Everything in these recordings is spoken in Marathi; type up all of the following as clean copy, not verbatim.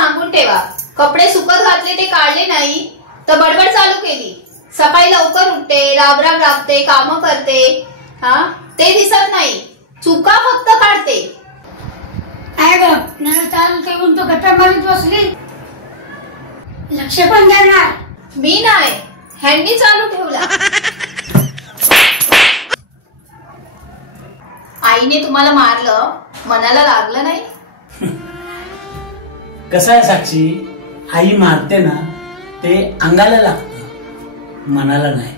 सांगून ठेवा, कपडे सुकत घातले ते काढले नाही तर बडबड चालू केली. सकाळी लवकर उठते, राबराब राबते, काम करते, ते दिसत नाही, चुका फक्त काढते. काय ग, नळ चालू ठेवून तो गट्टा मारीत बसली, लक्ष पण देणार? मी नाही, ह्यांनी चालू ठेवला. आईने तुम्हाला मारलं, मनाला लागलं नाही? कसं आहे साक्षी, आई मारते ना ते अंगाला लागतं, मनाला नाही.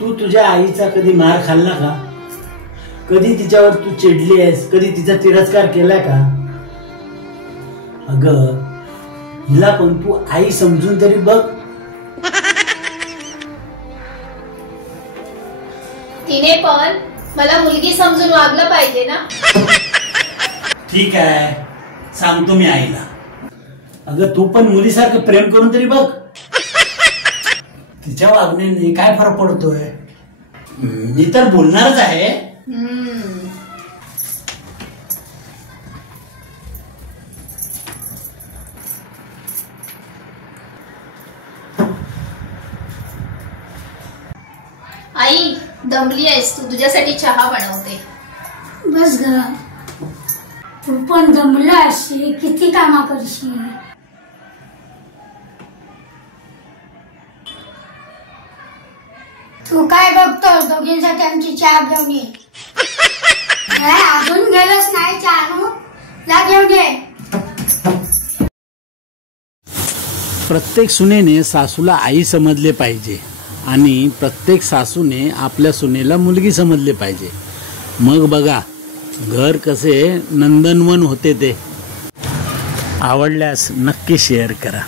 तू तुझ्या आईचा कधी मार खाल्ला का? कधी तिच्यावर तू चिडली आहेस? कधी तिचा तिरस्कार केलाय का? अगं, हिला पण तू आई समजून तरी बघ. तिने पण मला मुलगी समजून वागलं पाहिजे ना. ठीक आहे, सांगतो मी आईला. अगं, तू पण मुलीसारखं प्रेम करून तरी बघ. तिच्या वागण्याने काय फरक पडतोय? मी तर बोलणारच आहे. आई, दमली आहेस तू, तुझ्यासाठी चहा बनवते. बस ग, तू पण दमला अशी, किती कामा करशील. तू काय बघतो, दोघींसाठी आमची चहा घेऊन ये. अजून गेलंच नाही चहा आणू, जा घेऊन ये. प्रत्येक सुनेने सासूला आई समजले पाहिजे आणि प्रत्येक सासूने आपल्या सुनेला मुलगी समजले पाहिजे. मग बघा घर कसे नंदनवन होते ते. आवडल्यास नक्की शेअर करा.